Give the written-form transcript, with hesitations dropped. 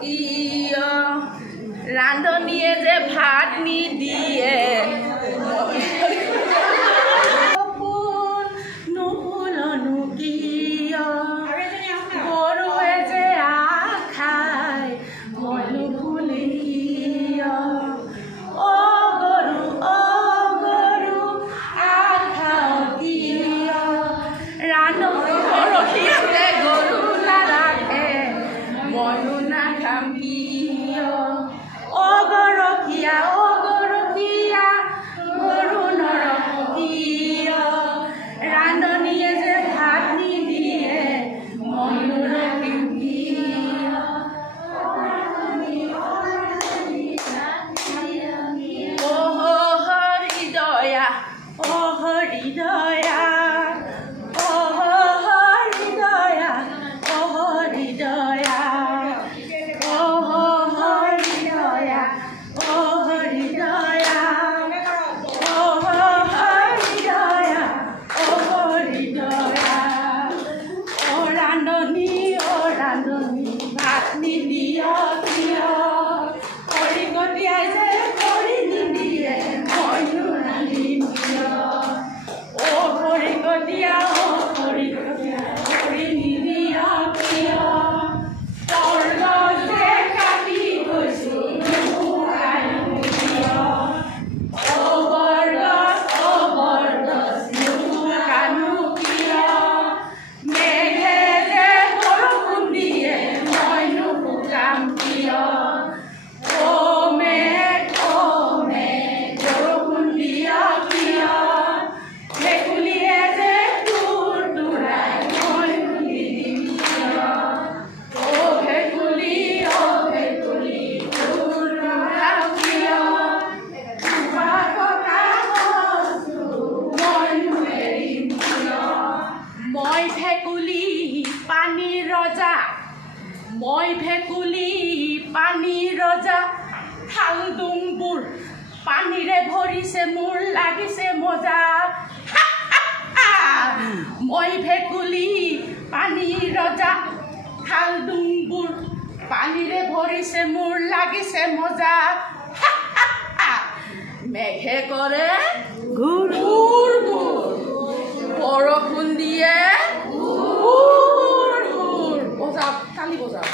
কিয় ৰান্ধনীয়ে যে ভাত নিদিয়ে নুফুলনো কিয় গৰুৱে যে খায় মই নুফুলি কিয় অ গৰু খাওঁ কিয় ৰান্ধনীয়ে গৰু নাৰাখে মইনো নাখাম কিয় অ গৰখীয়া গৰু নৰখো কিয় ৰান্ধনীয়ে যে ভাত নিদিয়ে মইনো ৰাখিম কিয় ভাত নিদিয় কিয় খৰিকটীয়াই যে খৰি নিদিয়ে মইনো ৰান্ধিম কিয় অ খৰিকটীয়া খৰি নিদিয় কিয় স্বৰ্গ যে কাটি গৈছো নুশুকানো কিয় অ বৰগছ নুশুকানো কিয় মেঘে যে বৰষুণ দিয়ে মইনো শুকাম কিয় অ মেঘ বৰষুণ দিয় কিয় ভেকুলীয়ে যে তুৰতুৰাই মইনো নিদিম কিয় অ ভেকুলী তুৰতুৰাও কিয় কটা বস্তু মইনো এৰিম কিয় মই ভেকুলী পানীৰ ৰজা খালডুংবোৰ পানীৰে ভৰিছে মোৰ লাগিছে মজা মই ভেকুলী পানীৰ ৰজা খালডুংবোৰ পানীৰে ভৰিছে মোৰ লাগিছে মজা মেঘে কৰে ঘূৰ বৰষুণ দিয়ে বজাওক তালি বজাওক